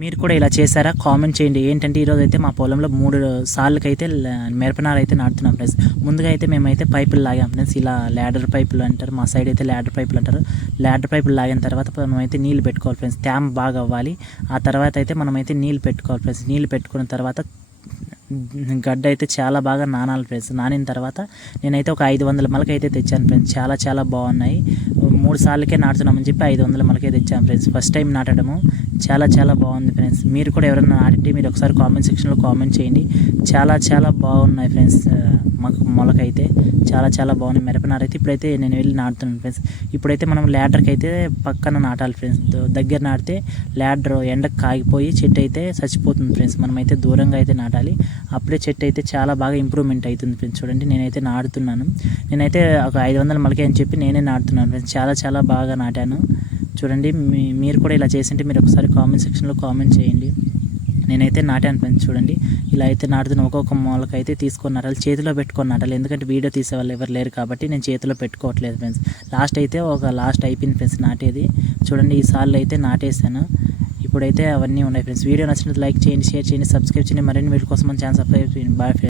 మీరు కూడా ఇలా చేశారా? కామెంట్ చేయండి. ఏంటంటే ఈరోజు అయితే మా పొలంలో 3 సార్లకైతే మిరపనారు అయితే నాటుతున్నాం ఫ్రెండ్స్. ముందుగా అయితే మేమైతే పైపులు లాగాం ఫ్రెండ్స్. ఇలా ల్యాడర్ పైపులు అంటారు, మా సైడ్ అయితే ల్యాడర్ పైపులు అంటారు. ల్యాడర్ పైపులు లాగిన తర్వాత మనమైతే నీళ్ళు పెట్టుకోవాలి ఫ్రెండ్స్. తేమ బాగా అవ్వాలి. ఆ తర్వాత అయితే మనమైతే నీళ్ళు పెట్టుకోవాలి ఫ్రెండ్స్. నీళ్ళు పెట్టుకున్న తర్వాత గడ్డ అయితే చాలా బాగా నానాలి ఫ్రెండ్స్. నానిన తర్వాత నేనైతే ఒక 500 మొలకైతే తెచ్చాను ఫ్రెండ్స్. చాలా చాలా బాగున్నాయి. 3 సార్లకే నాటుతున్నామని చెప్పి 500 మొలకే తెచ్చాను ఫ్రెండ్స్. ఫస్ట్ టైం నాటడము చాలా చాలా బాగుంది ఫ్రెండ్స్. మీరు కూడా ఎవరైనా నాటితే మీరు ఒకసారి కామెంట్ సెక్షన్లో కామెంట్ చేయండి. చాలా చాలా బాగున్నాయి ఫ్రెండ్స్. మాకు మొలకైతే చాలా చాలా బాగున్నాయి. మిరపనారు అయితే ఇప్పుడైతే నేను వెళ్ళి నాటుతున్నాను ఫ్రెండ్స్. ఇప్పుడైతే మనం ల్యాడర్కి అయితే పక్కన నాటాలి ఫ్రెండ్స్. దగ్గర నాటితే ల్యాడర్ ఎండకు కాగిపోయి చెట్టు అయితే చచ్చిపోతుంది ఫ్రెండ్స్. మనమైతే దూరంగా అయితే నాటాలి. అప్పుడే చెట్టు అయితే చాలా బాగా ఇంప్రూవ్మెంట్ అవుతుంది ఫ్రెండ్స్. చూడండి నేనైతే నాటుతున్నాను. నేనైతే ఒక 500 మొలకే అని చెప్పి నేనే నాటుతున్నాను ఫ్రెండ్స్. చాలా చాలా బాగా నాటాను. చూడండి మీరు కూడా ఇలా చేసింటే మీరు ఒకసారి కామెంట్ సెక్షన్లో కామెంట్ చేయండి. నేనైతే నాటాను ఫ్రెండ్స్. చూడండి ఇలా అయితే నాటుతున్న ఒక్కొక్క మొలక అయితే తీసుకొని నాటాలి. చేతిలో పెట్టుకొని నాటాలి. ఎందుకంటే వీడియో తీసే వాళ్ళు ఎవరు లేరు కాబట్టి నేను చేతిలో పెట్టుకోవట్లేదు ఫ్రెండ్స్. లాస్ట్ అయిపోయింది ఫ్రెండ్స్ నాటేది. చూడండి ఈసార్లు అయితే నాటేసాను. ఇప్పుడైతే అవన్నీ ఉన్నాయి ఫ్రెండ్స్. వీడియో నచ్చినట్టు లైక్ చేయండి, షేర్ చేయండి, సబ్స్క్రైబ్ చేయండి. మరిన్ని వీడియో కోసం మన ఛానల్ సబ్స్క్రైబ్ చేయండి. Bye friends.